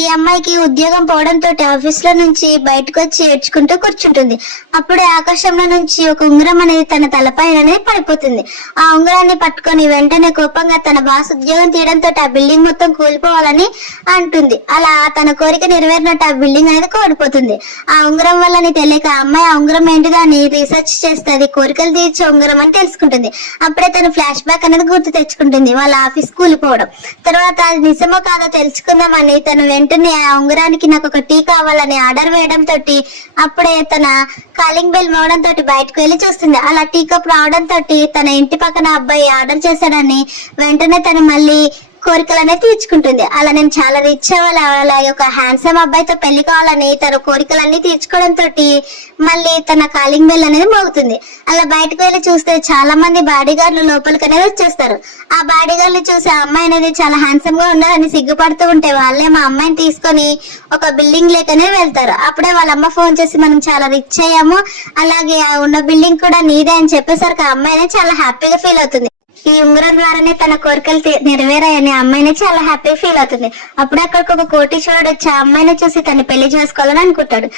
ఈ అమ్మాయికి ఉద్యోగం పోవడంతో ఆఫీస్ లో నుంచి బయటకు వచ్చి ఏడ్చుకుంటూ కూర్చుంటుంది. అప్పుడే ఆకాశంలో నుంచి ఒక ఉంగరం అనేది తన తలపైన పడిపోతుంది. ఆ ఉంగరాన్ని పట్టుకొని వెంటనే కోపంగా తన బాస్ ఉద్యోగం తీయడంతో ఆ బిల్డింగ్ మొత్తం కూలిపోవాలని అంటుంది. అలా తన కోరిక నెరవేరినట్టు ఆ బిల్డింగ్ అనేది కోల్పోతుంది. ఆ ఉంగరం వల్లని తెలియక ఆ అమ్మాయి ఆ ఉంగరం ఏంటిదో అని రీసెర్చ్ చేస్తుంది. కోరికలు తీర్చే ఉంగరం అని తెలుసుకుంటుంది. అప్పుడే తను ఫ్లాష్ బ్యాక్ అనేది గుర్తు తెచ్చుకుంటుంది, వాళ్ళ ఆఫీస్ కూలిపోవడం. తర్వాత అది నిజమో కాదో తెలుసుకుందామని తను వెంటనే ఆ ఉంగరానికి నాకు ఒక టీ కావాలని ఆర్డర్ వేయడం తోటి అప్పుడే తన కాలింగ్ బెల్ మోవడం తోటి బయటకు వెళ్ళి చూస్తుంది. అలా టీ కప్ రావడం తోటి తన ఇంటి పక్కన అబ్బాయి ఆర్డర్ చేశాడని వెంటనే తను మళ్ళీ కోరికలనే తీర్చుకుంటుంది. అలా నేను చాలా రిచ్ అవ్వాలి, అలాగే ఒక హ్యాండ్సమ్ అబ్బాయితో పెళ్లి కావాలని తన కోరికలన్నీ తీర్చుకోవడం తోటి మళ్ళీ తన కాలింగ్ బెల్ అనేది మోగుతుంది. అలా బయటకు వెళ్ళి చూస్తే చాలా మంది బాడీ గార్డులు లోపలికి అనేది వచ్చేస్తారు. ఆ బాడీ గార్డులు చూసి ఆ అమ్మాయి అనేది చాలా హ్యాండ్సమ్ గా ఉండాలని సిగ్గుపడుతూ ఉంటే వాళ్ళే మా అమ్మాయిని తీసుకొని ఒక బిల్డింగ్ లేకనే వెళ్తారు. అప్పుడే వాళ్ళ అమ్మ ఫోన్ చేసి మనం చాలా రిచ్ అయ్యాము, అలాగే ఆ ఉన్న బిల్డింగ్ కూడా నీదే అని చెప్పేసరికి ఆ అమ్మాయి అనేది చాలా హ్యాపీగా ఫీల్ అవుతుంది. ఈ ఉంగరం ద్వారానే తన కోరికలు నెరవేరాయని అమ్మాయిని చాలా హ్యాపీ ఫీల్ అవుతుంది. అప్పుడు అక్కడికి ఒక కోటీశ్వరుడు వచ్చి ఆ అమ్మాయిని చూసి తను పెళ్లి చేసుకోవాలని అనుకుంటాడు.